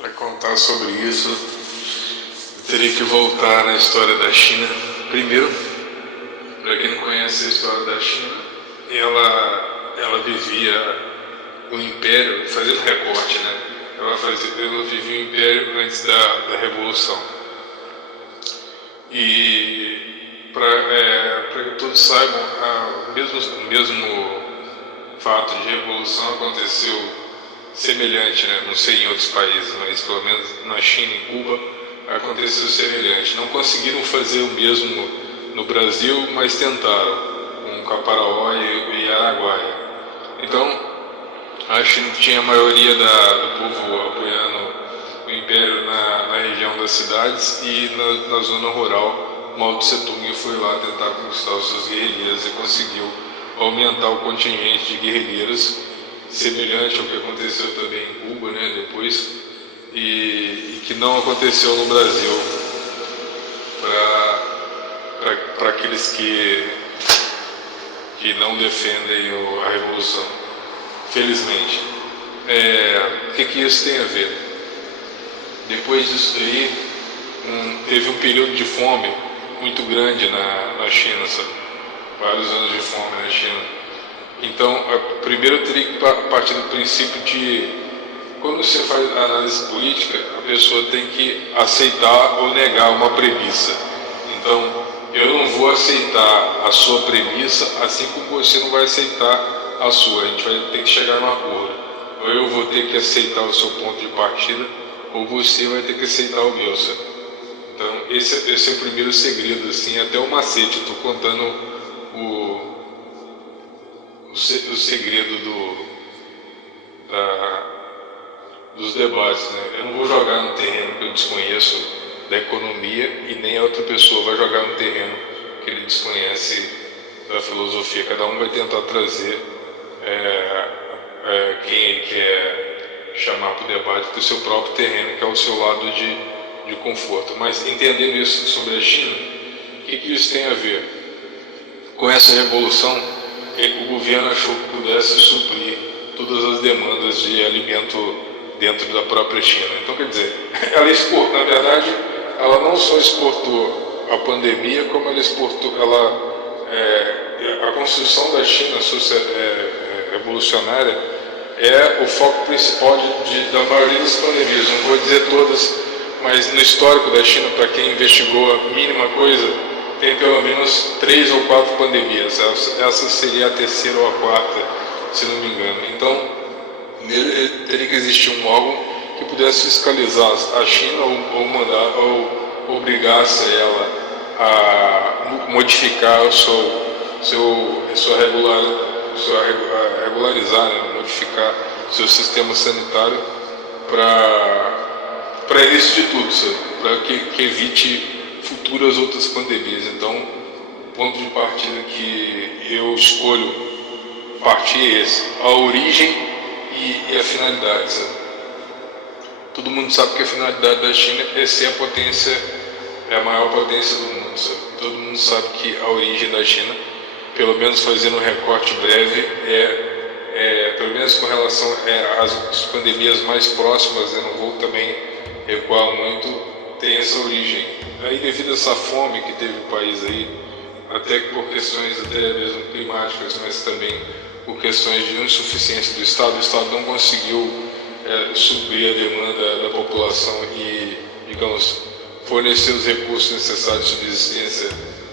Para contar sobre isso, eu teria que voltar na história da China. Primeiro, para quem não conhece a história da China, ela vivia o Império, fazendo recorte, né? Ela vivia o Império antes da Revolução. E para que todos saibam, o mesmo fato de revolução aconteceu semelhante, né? Não sei em outros países, mas pelo menos na China e Cuba aconteceu semelhante. Não conseguiram fazer o mesmo no Brasil, mas tentaram, com Caparaó e Araguaia. Então, a China tinha a maioria do povo apoiando o Império na região das cidades, e na zona rural, Mao Tse Tung foi lá tentar conquistar os seus guerrilheiros e conseguiu aumentar o contingente de guerrilheiros, semelhante ao que aconteceu também em Cuba, né, depois, e que não aconteceu no Brasil, para aqueles que não defendem a Revolução, felizmente. O que isso tem a ver? Depois disso daí, teve um período de fome muito grande na China, sabe? Vários anos de fome na China. Então, primeiro eu teria que partir do princípio de, quando você faz análise política, a pessoa tem que aceitar ou negar uma premissa. Então, eu não vou aceitar a sua premissa, assim como você não vai aceitar a sua. A gente vai ter que chegar num acordo. Ou eu vou ter que aceitar o seu ponto de partida, ou você vai ter que aceitar o meu, sabe? Então, esse é o primeiro segredo, assim, até o macete. Estou contando o segredo dos debates, né? Eu não vou jogar no terreno que eu desconheço da economia, e nem a outra pessoa vai jogar no terreno que ele desconhece da filosofia. Cada um vai tentar trazer quem ele quer chamar para o debate do seu próprio terreno, que é o seu lado de conforto. Mas entendendo isso sobre a China, o que isso tem a ver? Com essa revolução, o governo achou que pudesse suprir todas as demandas de alimento dentro da própria China. Então, quer dizer, ela exportou, na verdade, ela não só exportou a pandemia, como ela exportou, a construção da China revolucionária é o foco principal da maioria das pandemias. Não vou dizer todas, mas no histórico da China, para quem investigou a mínima coisa, tem pelo menos 3 ou 4 pandemias. Essa seria a terceira ou a quarta, se não me engano. Então, teria que existir um órgão que pudesse fiscalizar a China, ou obrigasse ela a modificar regularizar, né, modificar seu sistema sanitário para isso de tudo, para que evite futuras outras pandemias. Então, o ponto de partida que eu escolho partir é esse: a origem e a finalidade, sabe? Todo mundo sabe que a finalidade da China é ser a maior potência do mundo, sabe? Todo mundo sabe que a origem da China, pelo menos fazendo um recorte breve, pelo menos com relação às pandemias mais próximas, eu não vou também recuar muito, tem essa origem. Aí, devido a essa fome que teve o país aí, até por questões até mesmo climáticas, mas também por questões de insuficiência do Estado, o Estado não conseguiu suprir a demanda da população e, digamos, fornecer os recursos necessários de subsistência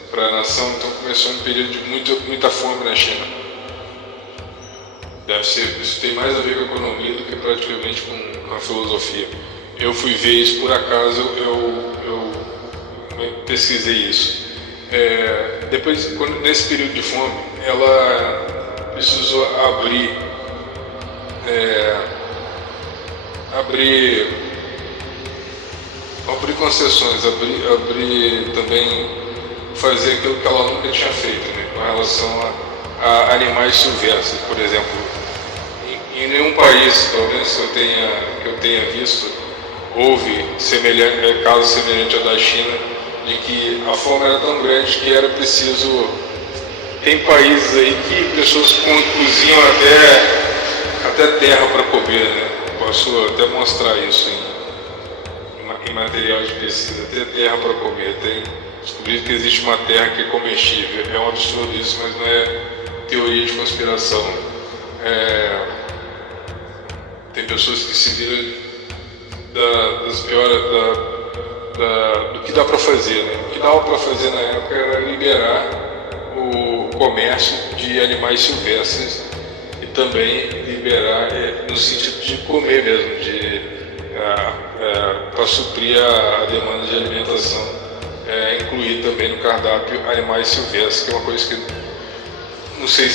para a nação. Então começou um período de muita fome na China. Isso tem mais a ver com a economia do que praticamente com a filosofia. Eu fui ver isso por acaso, eu pesquisei isso. Depois, nesse período de fome, ela precisou abrir concessões, abrir também, fazer aquilo que ela nunca tinha feito, né, com relação a animais silvestres. Por exemplo, em nenhum país, pelo menos que eu tenha visto, houve caso semelhante ao da China, de que a fome era tão grande que era preciso. Tem países aí que pessoas cozinham até terra para comer, né? Posso até mostrar isso em material de pesquisa, ter terra para comer, tem descobrido que existe uma terra que é comestível. É um absurdo isso, mas não é teoria de conspiração. Tem pessoas que se viram das piores, do que dá para fazer, né? O que dava para fazer na época era liberar o comércio de animais silvestres e também liberar no sentido de comer mesmo, para suprir a demanda de alimentação, incluir também no cardápio animais silvestres, que é uma coisa que não sei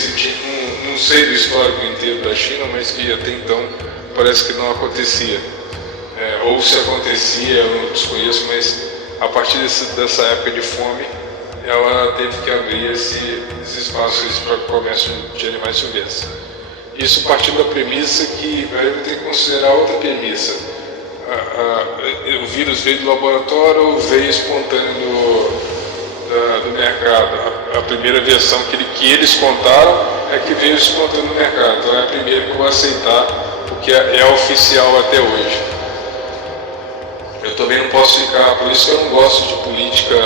do histórico inteiro da China, mas que até então parece que não acontecia. Ou se acontecia, eu não desconheço, mas a partir dessa época de fome, ela teve que abrir esse espaço para o comércio de animais silvestres. Isso partindo da premissa que a gente tem que considerar outra premissa. O vírus veio do laboratório ou veio espontâneo do mercado? A primeira versão que eles contaram é que veio espontâneo do mercado. Então é a primeira que eu vou aceitar, porque é oficial até hoje. Eu também não posso ficar, por isso que eu não gosto de política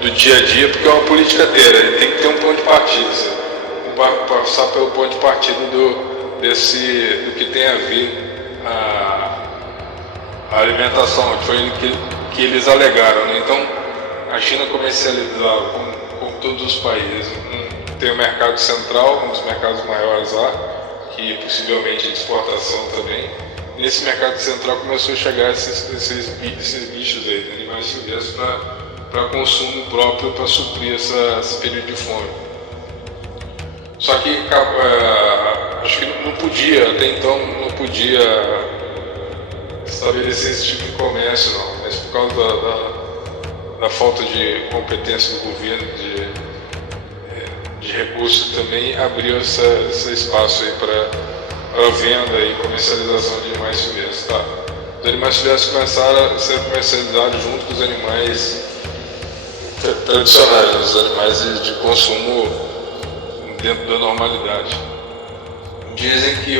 do dia a dia, porque é uma política inteira, ele tem que ter um ponto de partida, passar pelo ponto de partida do que tem a ver a alimentação, que foi que eles alegaram, né? Então, a China comercializava, como todos os países, tem o mercado central, um dos mercados maiores lá, que possivelmente é de exportação também. Nesse mercado central começou a chegar esses bichos aí, animais silvestres, para consumo próprio, para suprir esse período de fome. Só que acho que não podia, até então não podia estabelecer esse tipo de comércio não, mas por causa da falta de competência do governo, de recursos também, abriu esse espaço aí para venda e comercialização de animais silvestres. Tá? Os animais silvestres começaram a ser comercializados junto com os animais tradicionais, os animais de consumo dentro da normalidade. Dizem que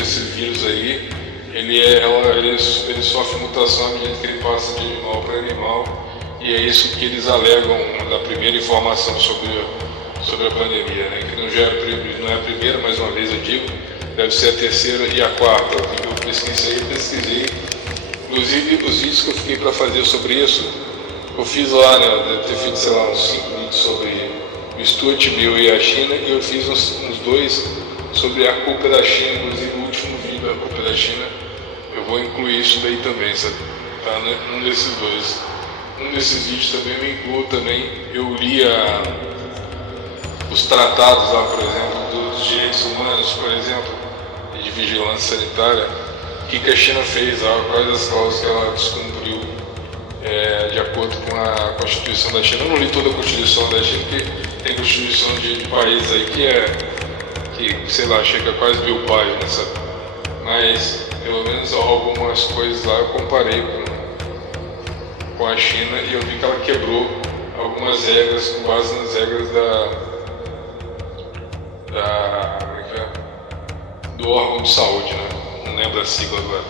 esse vírus aí, ele sofre mutação à medida que ele passa de animal para animal, e é isso que eles alegam na primeira informação sobre a pandemia, né? Que não é a primeira, mais uma vez eu digo, deve ser a terceira e a quarta. Eu pesquisei, inclusive os vídeos que eu fiquei para fazer sobre isso, eu fiz lá, né? Eu deve ter feito, sei lá, uns 5 vídeos sobre o Stuart Mill e a China, e eu fiz uns 2 sobre a culpa da China, inclusive o último vídeo da culpa da China, eu vou incluir isso daí também, sabe? Tá? Um desses 2. Um desses vídeos também eu incluo também, eu li os tratados lá, por exemplo, dos direitos humanos, por exemplo, e de vigilância sanitária, o que a China fez, quais as causas que ela descumpriu de acordo com a Constituição da China. Eu não li toda a Constituição da China, porque tem Constituição de países aí que sei lá, chega a quase 1000 páginas, sabe? Mas, pelo menos algumas coisas lá eu comparei com a China e eu vi que ela quebrou algumas regras com base nas regras do órgão de saúde, né? Não lembro a sigla agora.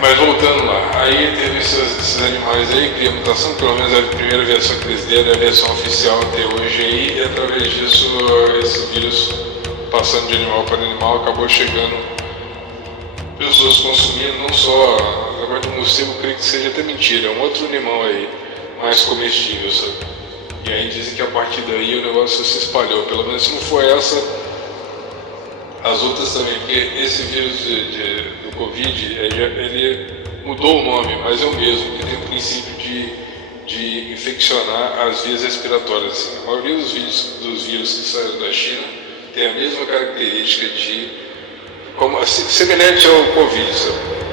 Mas voltando lá, aí teve esses animais aí, cria mutação, pelo menos a primeira versão que eles deram é a versão oficial até hoje aí, e através disso esse vírus passando de animal para animal acabou chegando pessoas consumindo, não só o negócio do morcego, creio que seja até mentira, é um outro animal aí, mais comestível, sabe? E aí dizem que a partir daí o negócio se espalhou, pelo menos se não for essa, as outras também, porque esse vírus do Covid, ele mudou o nome, mas é o mesmo, que tem o princípio de infeccionar as vias respiratórias. Assim. A maioria dos vírus que saem da China tem a mesma característica semelhante ao Covid,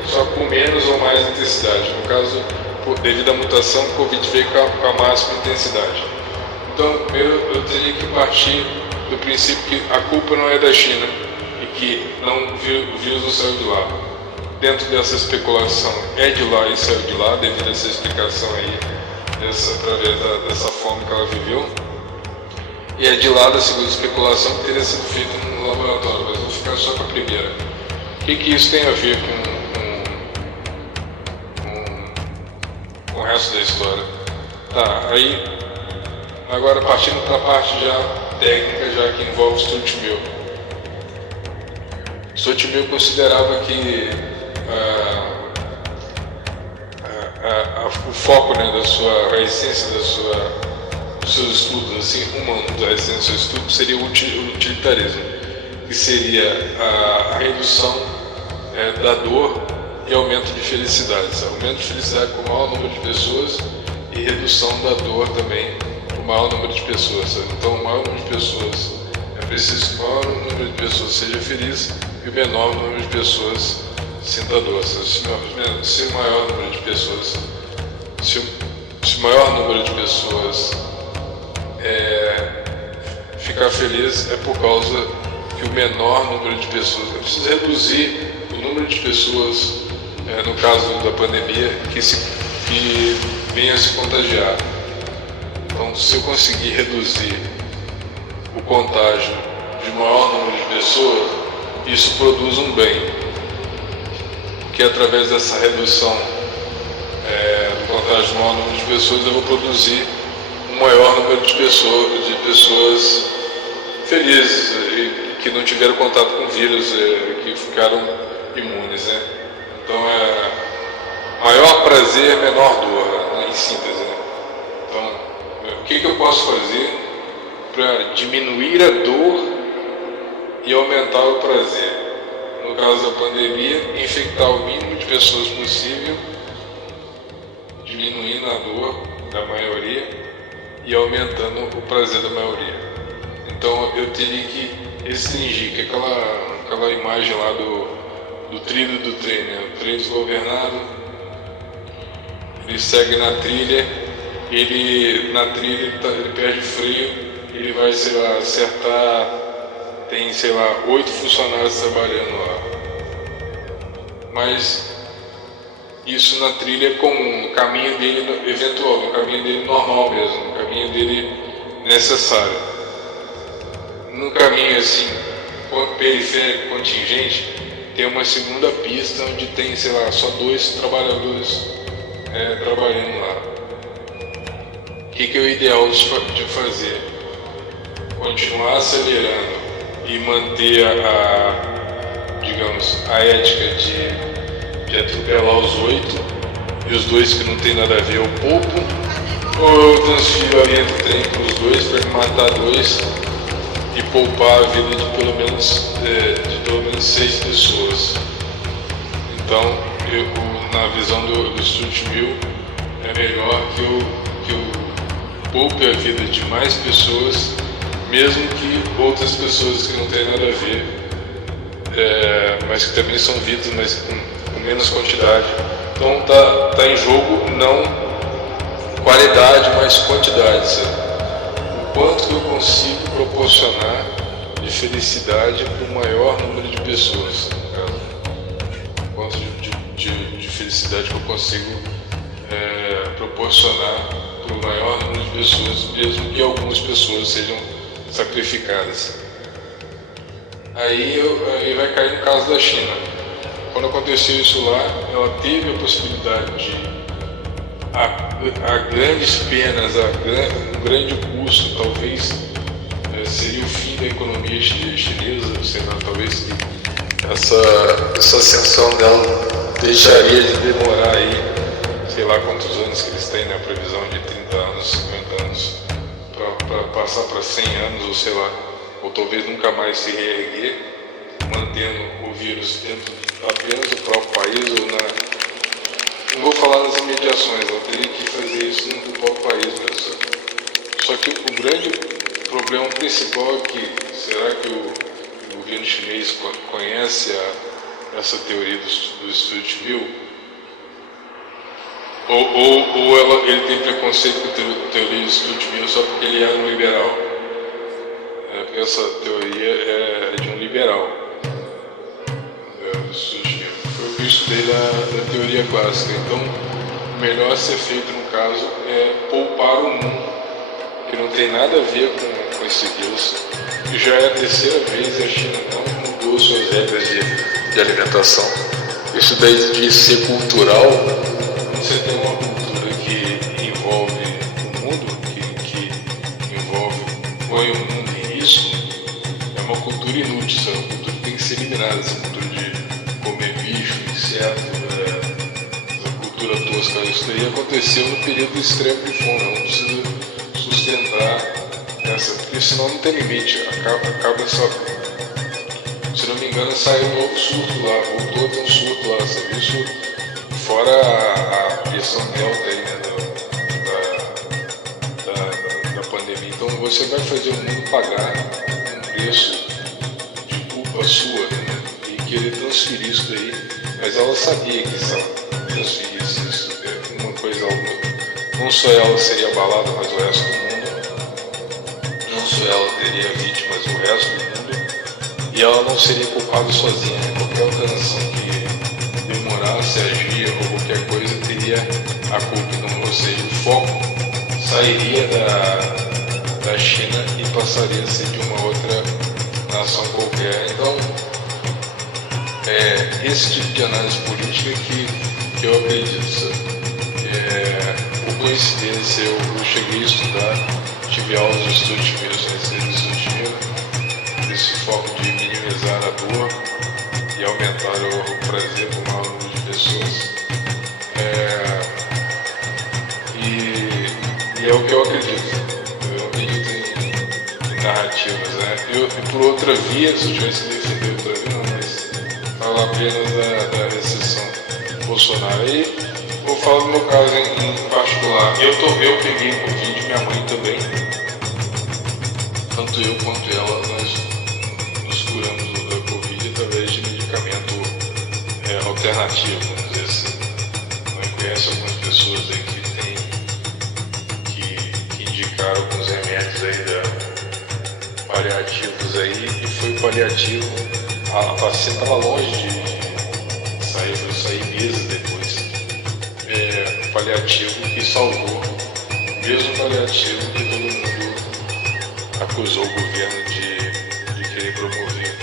só com menos ou mais intensidade. No caso, devido à mutação, o Covid veio com a máxima intensidade. Então, eu teria que partir do princípio que a culpa não é da China e que o vírus não saiu de lá. Dentro dessa especulação, é de lá e saiu de lá, devido a essa explicação aí, através dessa fome que ela viveu. E é de lá da segunda especulação que teria sido feita no laboratório, mas vou ficar só com a primeira. O que isso tem a ver resto da história. Tá, aí agora partindo para a parte já técnica, já que envolve Stuart Mill. Stuart Mill considerava que o foco, né, a essência dos seus estudos, assim, da essência do seu estudo seria o utilitarismo, que seria a redução da dor e aumento de felicidade. Aumento de felicidade com o maior número de pessoas e redução da dor também com o maior número de pessoas. Então, o maior número de pessoas é preciso que o maior número de pessoas seja feliz e o menor número de pessoas sinta dor. Se o maior número de pessoas, se o maior número de pessoas ficar feliz, é por causa que o menor número de pessoas, é preciso reduzir o número de pessoas, no caso da pandemia, que venha a se contagiar. Então, se eu conseguir reduzir o contágio de maior número de pessoas, isso produz um bem, porque através dessa redução do contágio de maior número de pessoas, eu vou produzir um maior número de pessoas felizes e que não tiveram contato com o vírus, que ficaram imunes, né? Então maior prazer, menor dor, né? Em síntese, né? Então, o que eu posso fazer para diminuir a dor e aumentar o prazer? No caso da pandemia, infectar o mínimo de pessoas possível, diminuindo a dor da maioria e aumentando o prazer da maioria. Então eu teria que restringir, que aquela imagem lá do trilho do trem, né? O trem desgovernado, ele segue na trilha, na trilha ele perde o freio, ele vai, sei lá, acertar, tem, sei lá, 8 funcionários trabalhando lá. Mas isso na trilha é comum, no caminho dele eventual, no caminho dele normal mesmo, no caminho dele necessário. No caminho assim, periférico, contingente, tem uma segunda pista onde tem, sei lá, só 2 trabalhadores trabalhando lá. O que é o ideal de fazer? Continuar acelerando e manter a ética de atropelar os 8 e os 2 que não tem nada a ver eu poupo, ou eu transfiro ali entre o trem para os 2 para matar 2 e poupar a vida de pelo menos 6 pessoas. Então, na visão do Stuart Mill, é melhor que eu poupe a vida de mais pessoas, mesmo que outras pessoas que não têm nada a ver, mas que também são vidas, mas com menos quantidade. Então tá em jogo não qualidade, mas quantidade, sabe? O quanto que eu consigo proporcionar de felicidade para o maior número de pessoas, o quanto de felicidade que eu consigo proporcionar para o maior número de pessoas, mesmo que algumas pessoas sejam sacrificadas. Aí vai cair no caso da China. Quando aconteceu isso lá, ela teve a possibilidade de, a grandes penas, um grande custo, talvez seria o fim da economia chinesa, sei lá, talvez essa ascensão dela deixaria de demorar aí, sei lá quantos anos que eles têm, né, a previsão de 30 anos, 50 anos, para passar para 100 anos, ou sei lá, ou talvez nunca mais se reerguer, mantendo o vírus dentro apenas do próprio país ou não vou falar nas imediações, eu teria que fazer isso dentro do próprio país mesmo. Só que o grande problema principal é que, será que o governo chinês conhece essa teoria do Stuart Mill? Ou ele tem preconceito com a teoria do Stuart Mill só porque ele era um liberal? Porque essa teoria é de um liberal, do Stuart Mill. Foi o que eu estudei na teoria clássica. Então, o melhor a ser feito no caso é poupar o mundo, que não tem nada a ver com esse vírus. E já é a terceira vez a China não mudou suas regras de alimentação. Isso daí de ser cultural, você tem uma cultura que cultura inútil, sabe? Uma cultura que tem que ser eliminada, essa cultura de comer bicho, inseto, essa cultura tosca. Isso daí aconteceu no período do extremo de fome, não precisa sustentar essa, porque senão não tem limite, acaba só. Se não me engano, saiu um novo surto lá, voltou a ter um surto lá, sabe? Isso fora a questão delta aí, né, da pandemia. Então você vai fazer o mundo pagar um preço de culpa sua, né? E querer transferir isso daí. Mas ela sabia que se ela transferisse isso, uma coisa a outra, não só ela seria abalada, mas o resto do mundo. Não só ela teria vítimas, o resto do mundo. E ela não seria culpada sozinha, né? Qualquer outra nação que demorasse a agir ou qualquer coisa teria a culpa. Então, ou seja, o foco sairia da China e passaria a ser de uma outra nação qualquer. Então, esse tipo de análise política que eu acredito, sabe? Por coincidência, eu cheguei a estudar, tive aulas de estudo de esse foco de minimizar a dor e aumentar o prazer para o maior número de pessoas. E é o que eu acredito. Eu acredito em narrativas, né? E por outra via, se eu tivesse que defender outra via, não, mas falar apenas da recessão Bolsonaro. E vou falar do meu caso em particular. Eu peguei Covid, minha mãe também. Tanto eu quanto ela, nós nos curamos da Covid através de medicamento alternativo, vamos dizer assim. Eu conheço algumas pessoas aí que indicaram alguns remédios aí paliativos aí, e foi paliativo. A vacina estava longe de sair, eu saí meses depois. Paliativo que salvou, mesmo paliativo que todo mundo acusou o governo de querer promover.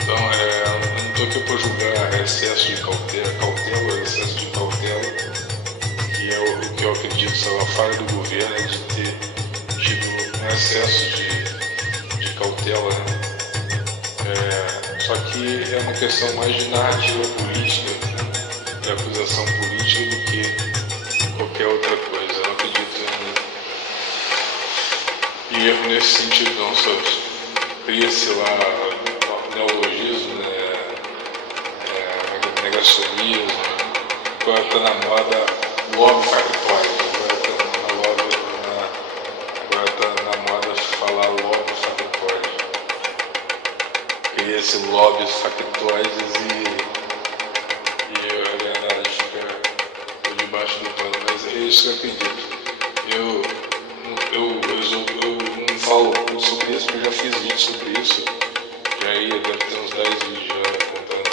Então, eu não estou aqui para julgar excesso de cautela, excesso de cautela, que é o que eu acredito ser a falha do governo, é de ter tido um excesso de cautela, né? Só que é uma questão mais de narrativa política, de acusação política, do que qualquer outra coisa. Eu não acredito em erro nesse sentido, não, sabe? Cria-se lá neologismo, né? Negacionismo, agora está na moda lobby factório, agora está na moda falar lobby factório. Cria-se lobbies factóides e a verdade fica por debaixo do pano, mas é isso que eu acredito. Eu não falo muito sobre isso, porque eu já fiz vídeo sobre isso. Já deve ter uns 10 vídeos já contando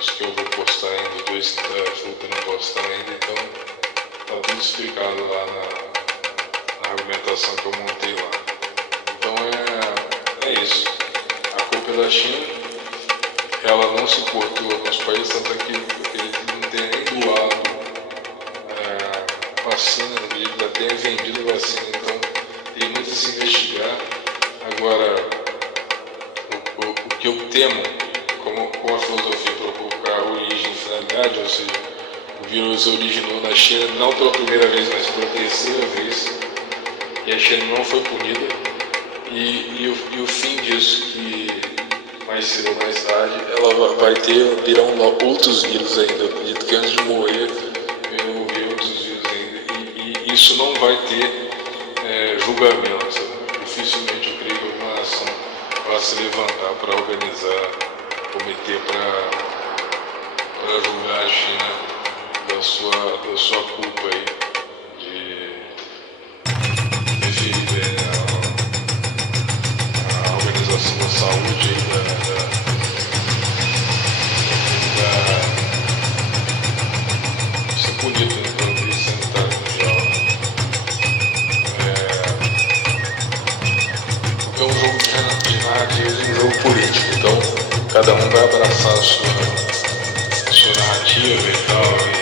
os que eu vou postar ainda, os dois que faltando postar ainda, então tá tudo explicado lá na argumentação que eu montei lá. Então é isso. A culpa é da China, ela não se importou com os países, tanto é que eles não têm nem doado vacina, eles já têm vendido vacina, então tem muito a se investigar. Agora, o que eu temo, como a filosofia provocar origem e finalidade, ou seja, o vírus originou na China não pela primeira vez, mas pela terceira vez, e a China não foi punida, e o fim disso, que mais cedo ou mais tarde, ela virão outros vírus ainda. Eu acredito que antes de morrer, eu vi outros vírus ainda, e isso não vai ter julgamento, sabe? Dificilmente eu creio que alguma nação vai se levantar para organizar comitê para julgar a China da sua culpa aí de deferir a Organização da Saúde aí ser punido pela crise sanitária mundial. Porque é um jogo de narrativas e um jogo político, então cada um vai abraçar a sua narrativa e tal.